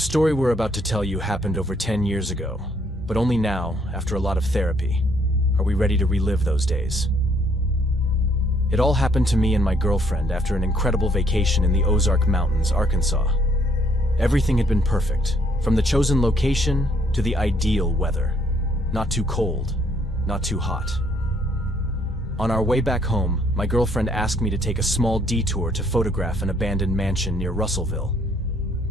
The story we're about to tell you happened over 10 years ago, but only now, after a lot of therapy, are we ready to relive those days. It all happened to me and my girlfriend after an incredible vacation in the Ozark Mountains, Arkansas. Everything had been perfect, from the chosen location to the ideal weather. Not too cold, not too hot. On our way back home, my girlfriend asked me to take a small detour to photograph an abandoned mansion near Russellville.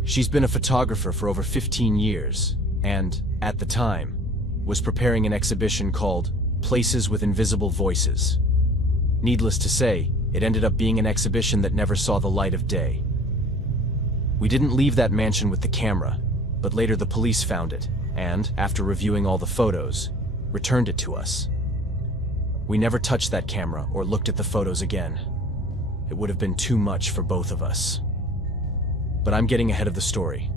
She's been a photographer for over 15 years, and, at the time, was preparing an exhibition called Places with Invisible Voices. Needless to say, it ended up being an exhibition that never saw the light of day. We didn't leave that mansion with the camera, but later the police found it, and, after reviewing all the photos, returned it to us. We never touched that camera or looked at the photos again. It would have been too much for both of us. But I'm getting ahead of the story.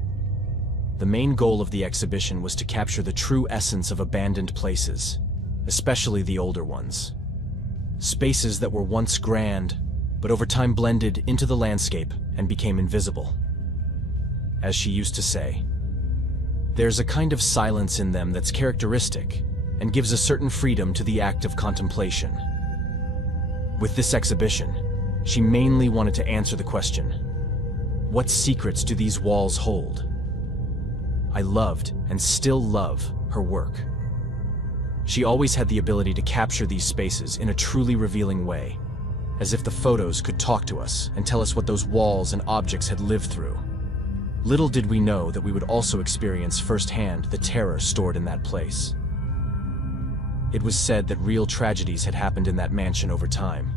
The main goal of the exhibition was to capture the true essence of abandoned places, especially the older ones. Spaces that were once grand, but over time blended into the landscape and became invisible. As she used to say, there's a kind of silence in them that's characteristic and gives a certain freedom to the act of contemplation. With this exhibition, she mainly wanted to answer the question, what secrets do these walls hold? I loved and still love her work. She always had the ability to capture these spaces in a truly revealing way, as if the photos could talk to us and tell us what those walls and objects had lived through. Little did we know that we would also experience firsthand the terror stored in that place. It was said that real tragedies had happened in that mansion over time,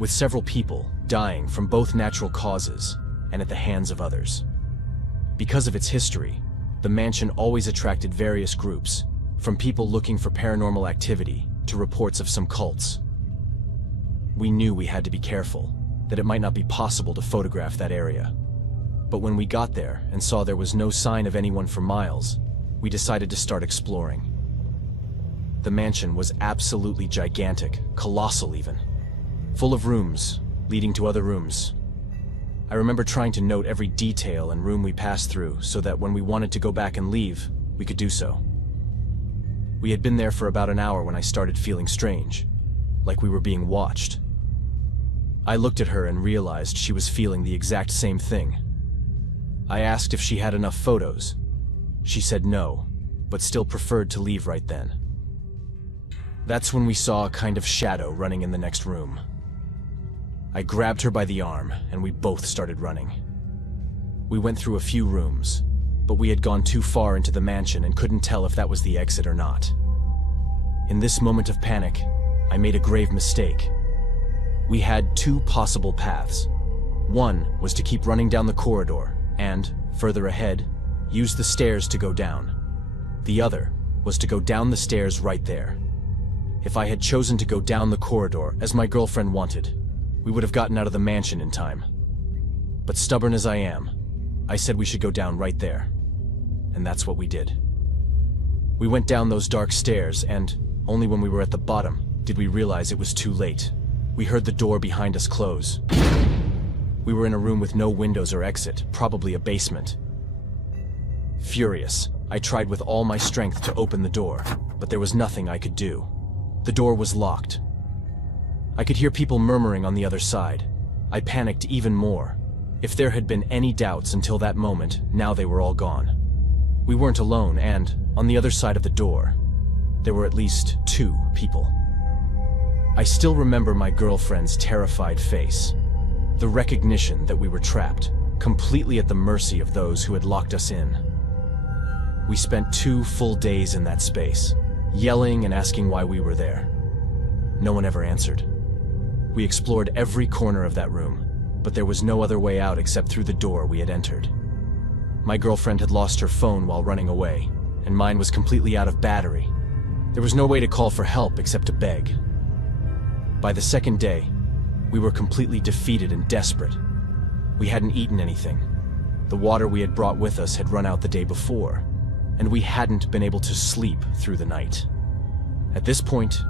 with several people dying from both natural causes and at the hands of others. Because of its history, the mansion always attracted various groups, from people looking for paranormal activity to reports of some cults. We knew we had to be careful, that it might not be possible to photograph that area. But when we got there and saw there was no sign of anyone for miles, we decided to start exploring. The mansion was absolutely gigantic, colossal even, full of rooms leading to other rooms. I remember trying to note every detail and room we passed through so that when we wanted to go back and leave, we could do so. We had been there for about an hour when I started feeling strange, like we were being watched. I looked at her and realized she was feeling the exact same thing. I asked if she had enough photos. She said no, but still preferred to leave right then. That's when we saw a kind of shadow running in the next room. I grabbed her by the arm, and we both started running. We went through a few rooms, but we had gone too far into the mansion and couldn't tell if that was the exit or not. In this moment of panic, I made a grave mistake. We had two possible paths. One was to keep running down the corridor and, further ahead, use the stairs to go down. The other was to go down the stairs right there. If I had chosen to go down the corridor, as my girlfriend wanted, we would have gotten out of the mansion in time. But stubborn as I am, I said we should go down right there. And that's what we did. We went down those dark stairs, and only when we were at the bottom did we realize it was too late. We heard the door behind us close. We were in a room with no windows or exit, probably a basement. Furious, I tried with all my strength to open the door, but there was nothing I could do. The door was locked. I could hear people murmuring on the other side. I panicked even more. If there had been any doubts until that moment, now they were all gone. We weren't alone, and, on the other side of the door, there were at least two people. I still remember my girlfriend's terrified face, the recognition that we were trapped, completely at the mercy of those who had locked us in. We spent 2 full days in that space, yelling and asking why we were there. No one ever answered. We explored every corner of that room, but there was no other way out except through the door we had entered. My girlfriend had lost her phone while running away, and mine was completely out of battery. There was no way to call for help except to beg. By the second day, we were completely defeated and desperate. We hadn't eaten anything. The water we had brought with us had run out the day before, and we hadn't been able to sleep through the night. At this point,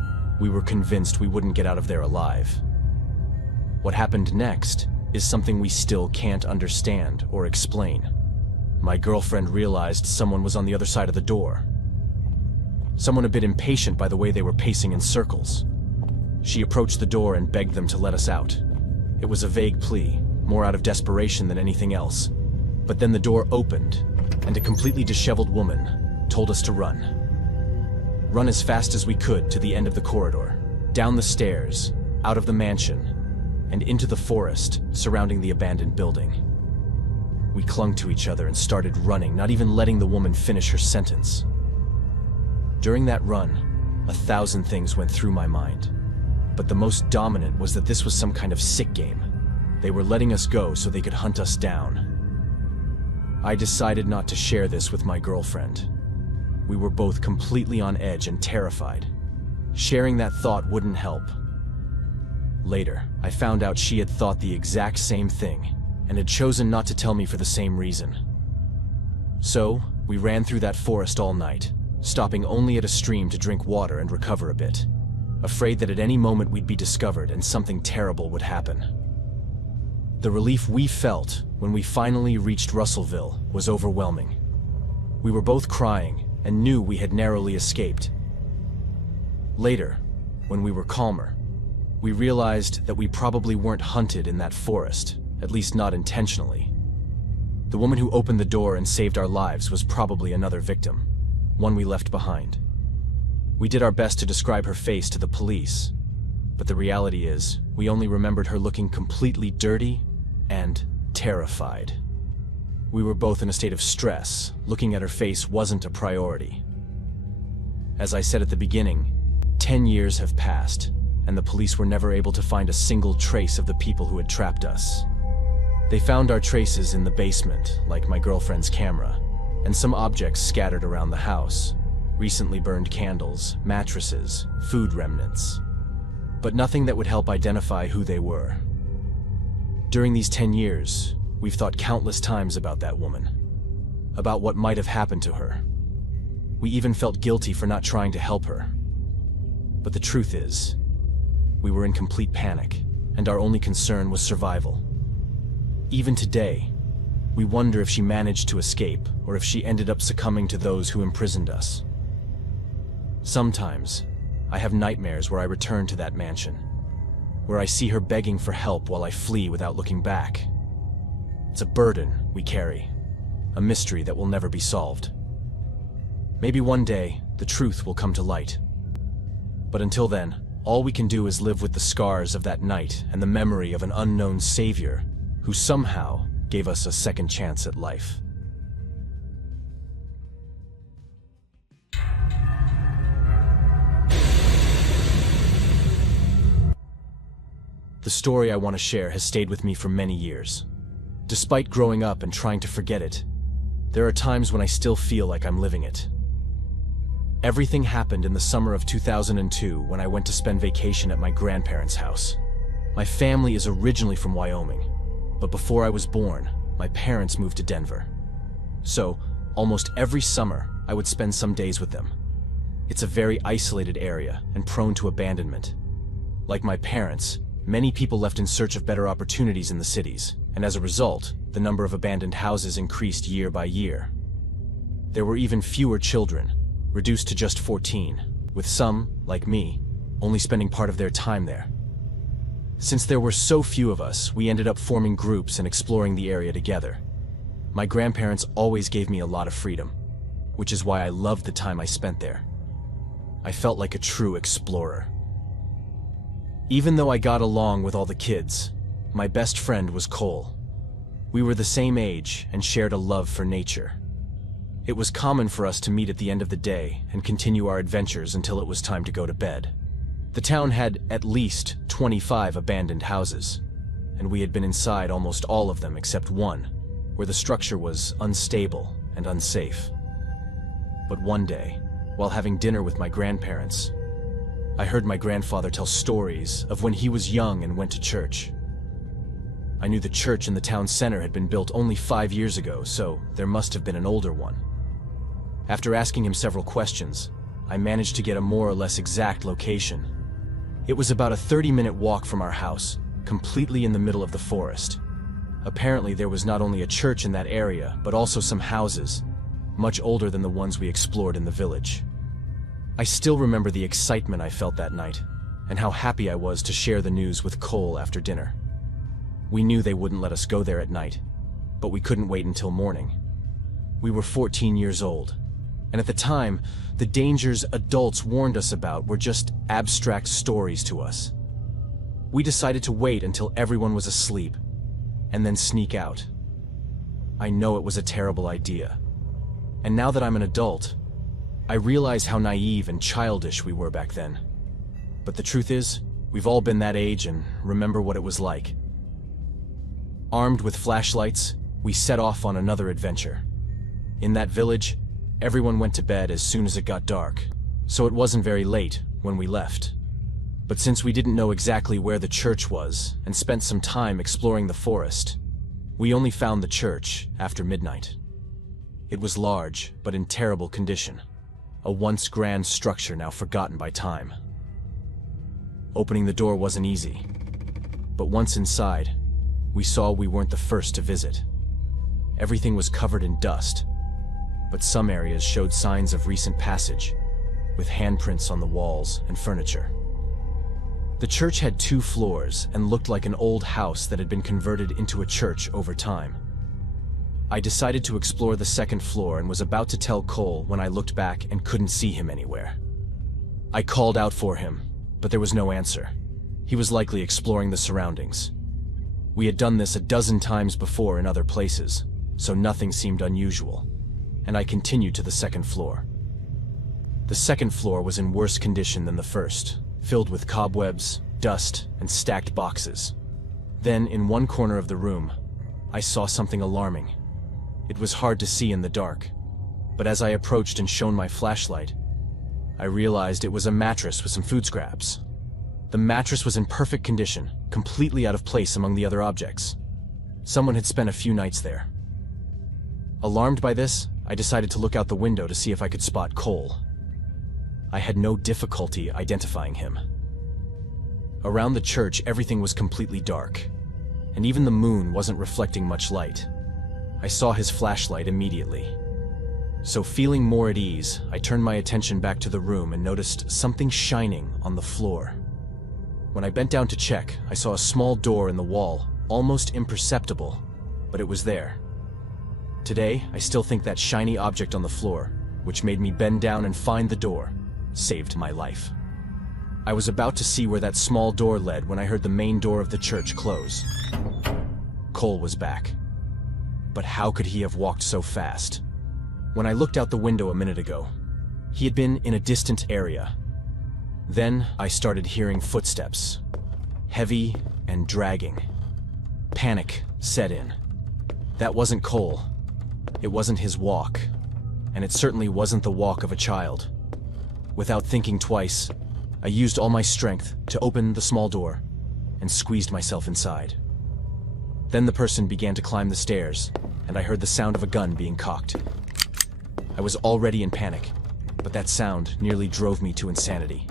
we were convinced we wouldn't get out of there alive. What happened next is something we still can't understand or explain. my girlfriend realized someone was on the other side of the door. Someone a bit impatient by the way they were pacing in circles. She approached the door and begged them to let us out. It was a vague plea, more out of desperation than anything else. But then the door opened, and a completely disheveled woman told us to run. Run as fast as we could to the end of the corridor, down the stairs, out of the mansion, and into the forest surrounding the abandoned building. We clung to each other and started running, not even letting the woman finish her sentence. During that run, 1,000 things went through my mind. But the most dominant was that this was some kind of sick game. They were letting us go so they could hunt us down. I decided not to share this with my girlfriend. We were both completely on edge and terrified. Sharing that thought wouldn't help. Later, I found out she had thought the exact same thing, and had chosen not to tell me for the same reason. So, we ran through that forest all night, stopping only at a stream to drink water and recover a bit, afraid that at any moment we'd be discovered and something terrible would happen. The relief we felt when we finally reached Russellville was overwhelming. We were both crying and knew we had narrowly escaped. Later, when we were calmer, we realized that we probably weren't hunted in that forest, at least not intentionally. The woman who opened the door and saved our lives was probably another victim, one we left behind. We did our best to describe her face to the police, but the reality is, we only remembered her looking completely dirty and terrified. We were both in a state of stress. Looking at her face wasn't a priority. As I said at the beginning, 10 years have passed, and the police were never able to find a single trace of the people who had trapped us. They found our traces in the basement, like my girlfriend's camera, and some objects scattered around the house. Recently burned candles, mattresses, food remnants. But nothing that would help identify who they were. During these 10 years, we've thought countless times about that woman, about what might have happened to her. We even felt guilty for not trying to help her. But the truth is, we were in complete panic, and our only concern was survival. Even today, we wonder if she managed to escape, or if she ended up succumbing to those who imprisoned us. Sometimes, I have nightmares where I return to that mansion, where I see her begging for help while I flee without looking back. It's a burden we carry, a mystery that will never be solved. Maybe one day, the truth will come to light. But until then, all we can do is live with the scars of that night and the memory of an unknown savior who somehow gave us a second chance at life. The story I want to share has stayed with me for many years. Despite growing up and trying to forget it, there are times when I still feel like I'm living it. Everything happened in the summer of 2002 when I went to spend vacation at my grandparents' house. My family is originally from Wyoming, but before I was born, my parents moved to Denver. So, almost every summer, I would spend some days with them. It's a very isolated area and prone to abandonment. Like my parents, many people left in search of better opportunities in the cities, and as a result, the number of abandoned houses increased year by year. There were even fewer children, reduced to just 14, with some, like me, only spending part of their time there. Since there were so few of us, we ended up forming groups and exploring the area together. My grandparents always gave me a lot of freedom, which is why I loved the time I spent there. I felt like a true explorer. Even though I got along with all the kids, my best friend was Cole. We were the same age and shared a love for nature. It was common for us to meet at the end of the day and continue our adventures until it was time to go to bed. The town had at least 25 abandoned houses, and we had been inside almost all of them except one, where the structure was unstable and unsafe. But one day, while having dinner with my grandparents, I heard my grandfather tell stories of when he was young and went to church. I knew the church in the town center had been built only 5 years ago, so there must have been an older one. After asking him several questions, I managed to get a more or less exact location. It was about a 30-minute walk from our house, completely in the middle of the forest. Apparently there was not only a church in that area, but also some houses, much older than the ones we explored in the village. I still remember the excitement I felt that night, and how happy I was to share the news with Cole after dinner. We knew they wouldn't let us go there at night, but we couldn't wait until morning. We were 14 years old, and at the time, the dangers adults warned us about were just abstract stories to us. We decided to wait until everyone was asleep, and then sneak out. I know it was a terrible idea, and now that I'm an adult, I realize how naive and childish we were back then. But the truth is, we've all been that age and remember what it was like. Armed with flashlights, we set off on another adventure. In that village, everyone went to bed as soon as it got dark, so it wasn't very late when we left. But since we didn't know exactly where the church was and spent some time exploring the forest, we only found the church after midnight. It was large, but in terrible condition, a once grand structure now forgotten by time. Opening the door wasn't easy, but once inside, we saw we weren't the first to visit. Everything was covered in dust, but some areas showed signs of recent passage, with handprints on the walls and furniture. The church had 2 floors and looked like an old house that had been converted into a church over time. I decided to explore the 2nd floor and was about to tell Cole when I looked back and couldn't see him anywhere. I called out for him, but there was no answer. He was likely exploring the surroundings. We had done this a dozen times before in other places, so nothing seemed unusual, and I continued to the 2nd floor. The 2nd floor was in worse condition than the first, filled with cobwebs, dust, and stacked boxes. Then, in one corner of the room, I saw something alarming. It was hard to see in the dark, but as I approached and shone my flashlight, I realized it was a mattress with some food scraps. The mattress was in perfect condition, completely out of place among the other objects. Someone had spent a few nights there. Alarmed by this, I decided to look out the window to see if I could spot Cole. I had no difficulty identifying him. Around the church, everything was completely dark, and even the moon wasn't reflecting much light. I saw his flashlight immediately. So feeling more at ease, I turned my attention back to the room and noticed something shining on the floor. When I bent down to check, I saw a small door in the wall, almost imperceptible, but it was there. Today, I still think that shiny object on the floor, which made me bend down and find the door, saved my life. I was about to see where that small door led when I heard the main door of the church close. Cole was back. But how could he have walked so fast? When I looked out the window a minute ago, he had been in a distant area. Then I started hearing footsteps, heavy and dragging. Panic set in. That wasn't Cole. It wasn't his walk, and it certainly wasn't the walk of a child. Without thinking twice, I used all my strength to open the small door and squeezed myself inside. Then the person began to climb the stairs, and I heard the sound of a gun being cocked. I was already in panic, but that sound nearly drove me to insanity.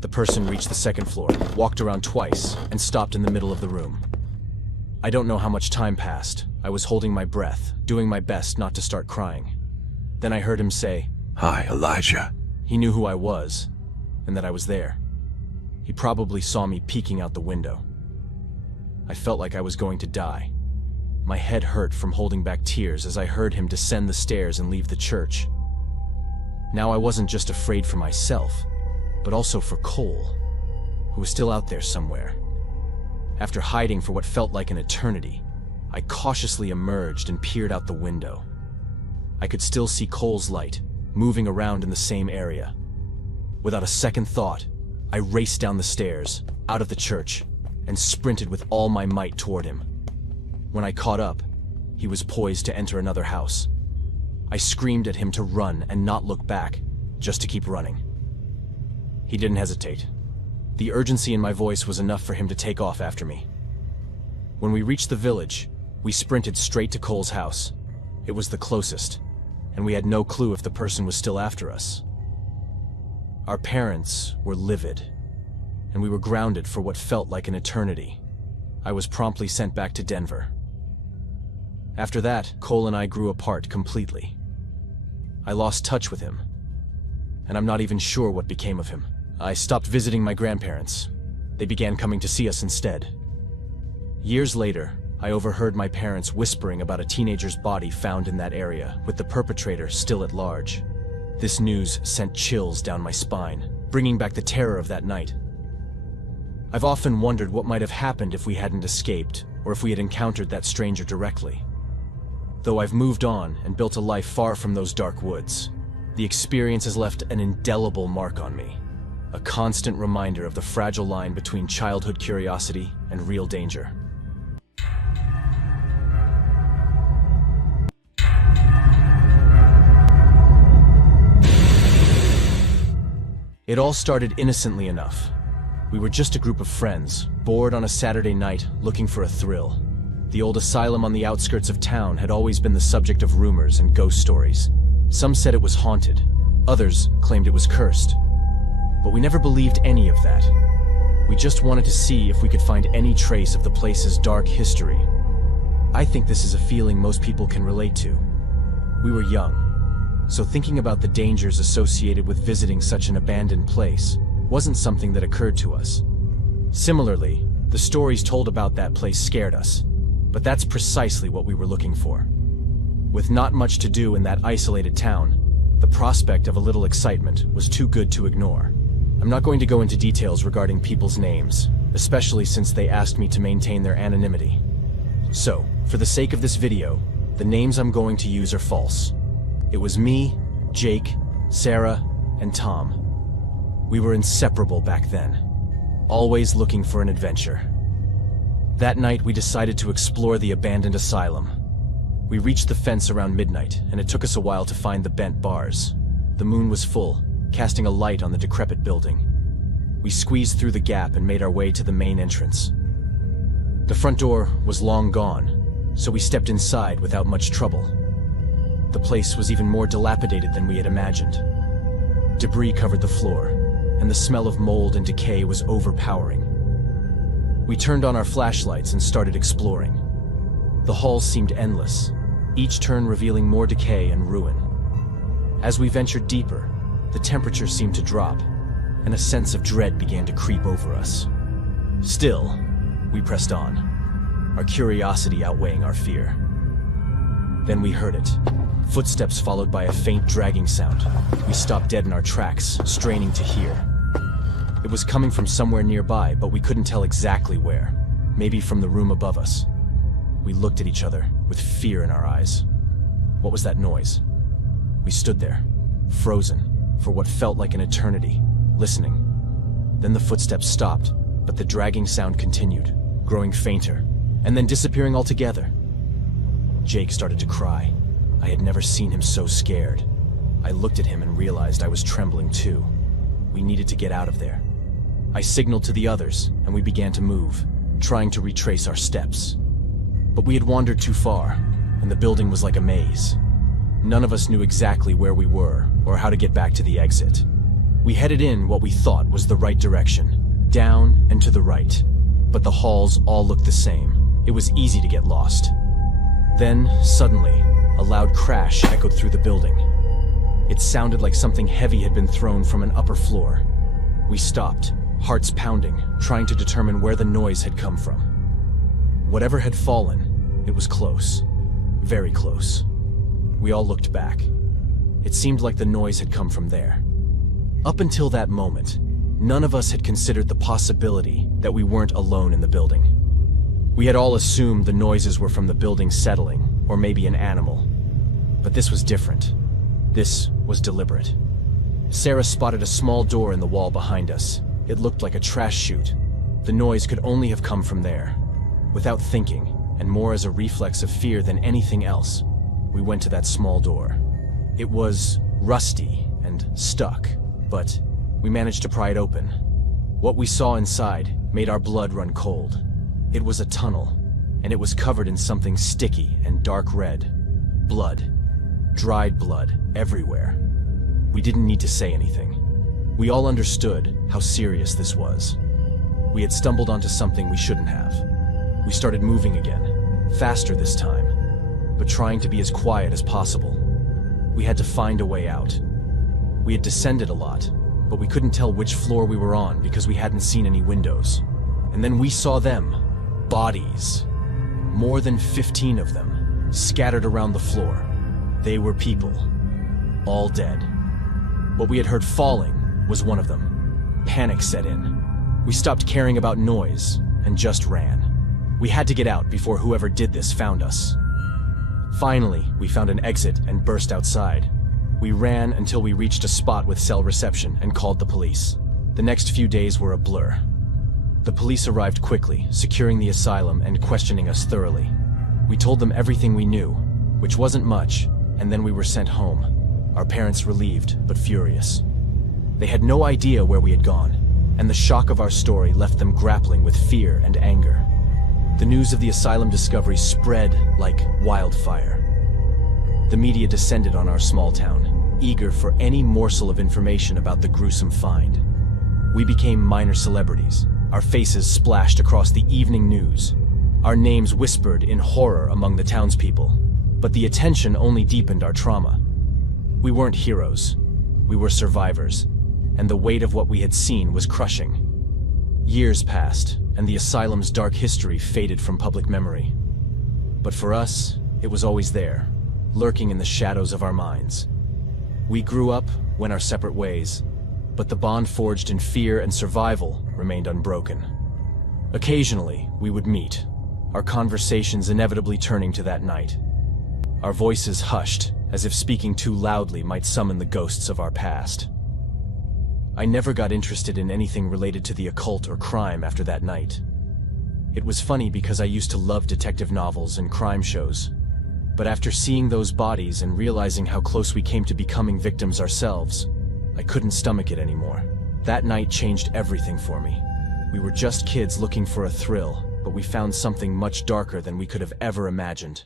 The person reached the 2nd floor, walked around twice, and stopped in the middle of the room. I don't know how much time passed. I was holding my breath, doing my best not to start crying. Then I heard him say, "Hi, Elijah." He knew who I was, and that I was there. He probably saw me peeking out the window. I felt like I was going to die. My head hurt from holding back tears as I heard him descend the stairs and leave the church. Now I wasn't just afraid for myself, but also for Cole, who was still out there somewhere. After hiding for what felt like an eternity, I cautiously emerged and peered out the window. I could still see Cole's light, moving around in the same area. Without a second thought, I raced down the stairs, out of the church, and sprinted with all my might toward him. When I caught up, he was poised to enter another house. I screamed at him to run and not look back, just to keep running. He didn't hesitate. The urgency in my voice was enough for him to take off after me. When we reached the village, we sprinted straight to Cole's house. It was the closest, and we had no clue if the person was still after us. Our parents were livid, and we were grounded for what felt like an eternity. I was promptly sent back to Denver. After that, Cole and I grew apart completely. I lost touch with him, and I'm not even sure what became of him. I stopped visiting my grandparents. They began coming to see us instead. Years later, I overheard my parents whispering about a teenager's body found in that area, with the perpetrator still at large. This news sent chills down my spine, bringing back the terror of that night. I've often wondered what might have happened if we hadn't escaped, or if we had encountered that stranger directly. Though I've moved on and built a life far from those dark woods, the experience has left an indelible mark on me, a constant reminder of the fragile line between childhood curiosity and real danger. It all started innocently enough. We were just a group of friends, bored on a Saturday night, looking for a thrill. The old asylum on the outskirts of town had always been the subject of rumors and ghost stories. Some said it was haunted, others claimed it was cursed. But we never believed any of that. We just wanted to see if we could find any trace of the place's dark history. I think this is a feeling most people can relate to. We were young, so thinking about the dangers associated with visiting such an abandoned place wasn't something that occurred to us. Similarly, the stories told about that place scared us, but that's precisely what we were looking for. With not much to do in that isolated town, the prospect of a little excitement was too good to ignore. I'm not going to go into details regarding people's names, especially since they asked me to maintain their anonymity. So, for the sake of this video, the names I'm going to use are false. It was me, Jake, Sarah, and Tom. We were inseparable back then, always looking for an adventure. That night, we decided to explore the abandoned asylum. We reached the fence around midnight, and it took us a while to find the bent bars. The moon was full, casting a light on the decrepit building. We squeezed through the gap and made our way to the main entrance. The front door was long gone, so we stepped inside without much trouble. The place was even more dilapidated than we had imagined. Debris covered the floor, and the smell of mold and decay was overpowering. We turned on our flashlights and started exploring. The halls seemed endless, each turn revealing more decay and ruin. As we ventured deeper, the temperature seemed to drop, and a sense of dread began to creep over us. Still, we pressed on, our curiosity outweighing our fear. Then we heard it. Footsteps followed by a faint dragging sound. We stopped dead in our tracks, straining to hear. It was coming from somewhere nearby, but we couldn't tell exactly where. Maybe from the room above us. We looked at each other, with fear in our eyes. What was that noise? We stood there, frozen, for what felt like an eternity, listening. Then the footsteps stopped, but the dragging sound continued, growing fainter, and then disappearing altogether. Jake started to cry. I had never seen him so scared. I looked at him and realized I was trembling too. We needed to get out of there. I signaled to the others, and we began to move, trying to retrace our steps. But we had wandered too far, and the building was like a maze. None of us knew exactly where we were, or how to get back to the exit. We headed in what we thought was the right direction, down and to the right. But the halls all looked the same. It was easy to get lost. Then, suddenly, a loud crash echoed through the building. It sounded like something heavy had been thrown from an upper floor. We stopped, hearts pounding, trying to determine where the noise had come from. Whatever had fallen, it was close. Very close. We all looked back. It seemed like the noise had come from there. Up until that moment, none of us had considered the possibility that we weren't alone in the building. We had all assumed the noises were from the building settling, or maybe an animal. But this was different. This was deliberate. Sarah spotted a small door in the wall behind us. It looked like a trash chute. The noise could only have come from there. Without thinking, and more as a reflex of fear than anything else, we went to that small door. It was rusty and stuck, but we managed to pry it open. What we saw inside made our blood run cold. It was a tunnel, and it was covered in something sticky and dark red. Blood. Dried blood everywhere. We didn't need to say anything. We all understood how serious this was. We had stumbled onto something we shouldn't have. We started moving again, faster this time, but trying to be as quiet as possible. We had to find a way out. We had descended a lot, but we couldn't tell which floor we were on because we hadn't seen any windows. And then we saw them. Bodies. More than 15 of them, scattered around the floor. They were people. All dead. What we had heard falling was one of them. Panic set in. We stopped caring about noise and just ran. We had to get out before whoever did this found us. Finally, we found an exit and burst outside. We ran until we reached a spot with cell reception and called the police. The next few days were a blur. The police arrived quickly, securing the asylum and questioning us thoroughly. We told them everything we knew, which wasn't much, and then we were sent home. Our parents relieved, but furious. They had no idea where we had gone, and the shock of our story left them grappling with fear and anger. The news of the asylum discovery spread like wildfire. The media descended on our small town, eager for any morsel of information about the gruesome find. We became minor celebrities. Our faces splashed across the evening news. Our names whispered in horror among the townspeople. But the attention only deepened our trauma. We weren't heroes. We were survivors. And the weight of what we had seen was crushing. Years passed, and the asylum's dark history faded from public memory. But for us, it was always there, lurking in the shadows of our minds. We grew up, went our separate ways, but the bond forged in fear and survival remained unbroken. Occasionally, we would meet, our conversations inevitably turning to that night. Our voices hushed, as if speaking too loudly might summon the ghosts of our past. I never got interested in anything related to the occult or crime after that night. It was funny because I used to love detective novels and crime shows. But after seeing those bodies and realizing how close we came to becoming victims ourselves, I couldn't stomach it anymore. That night changed everything for me. We were just kids looking for a thrill, but we found something much darker than we could have ever imagined.